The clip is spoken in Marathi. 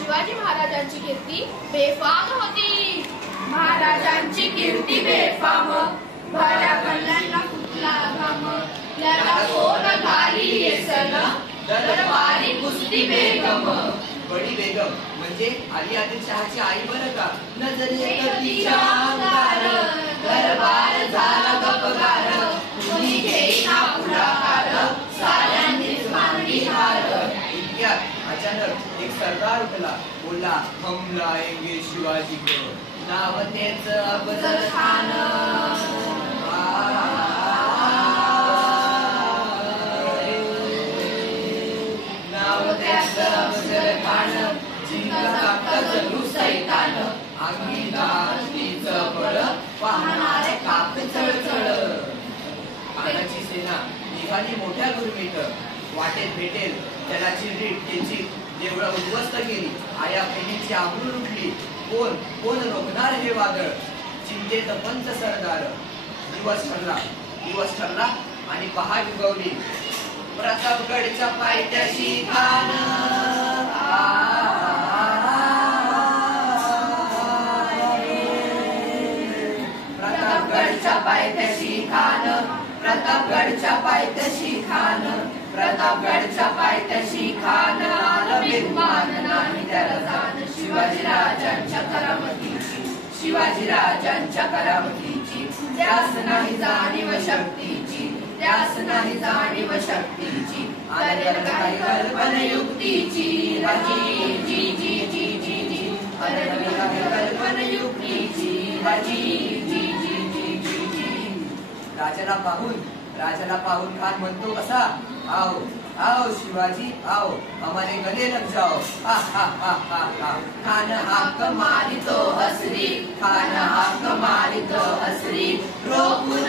शिवाजी महाराजांची कीर्ती बेफाम होती. महाराजांची कीर्ती बेफाम, भल्या कल्याणला फुटला घाम. त्याला कोण घाली येसन, दरबारी कुस्ती बेगम. बडी बेगम म्हणजे अली आदिलशहाची आई बरं का. नजरेत तिच्या अंगार, दरबार झाला गपगार. कुणी घेईना पुढाकार, साऱ्यांनीच मानली हार. इतक्यात अचानक एक सरदार उठला, बोलला हम लाएंगे शिवाजी को. नाव तेच अफजल खान. नाव तेच अफजल खान. जिंकता जणू सैतान. अंगी गाठीचं बळ, पाहणारे काप चळचळ. खानाची सेना निघाली मोठ्या गुरमीत. वाटेत भेटेल त्याला चिरडीत त्याची देवळं उद्ध्वस्त केली. आया बहिणीची आबरू लुटली. कोण कोण रोखणार हे वादळ. चिंतेत पंच सरदार. दिवस ठरला आणि पहाट उगवली. प्रतापगडच्या पायथ्याशी खान. प्रतापगडच्या पायथ्याशी खान. प्रतापगडच्या पायथ्याशी खान. प्रतापगडच्या पायथ्याशी खान. आलं बेगुमान नाही त्याला जाण. शिवाजीराजांच्या करामतीची, शिवाजीराजांच्या करामतीची. त्यास नाही जाणीव शक्तीची, त्यास नाही जाणीव शक्तीची. करेल काही कल्पना युक्तीची. जी जी जी जी जी जी. करेल काही कल्पना युक्तीची. जी जी जी जी जी जी. राजाला पाहून खान म्हणतो कसा, आओ आओ शिवाजी आओ, हमारे गले लग जाओ. हा हा हा हा हा. खान हाक मारितो हसरी. खान हाक मारितो हसरी. रोखून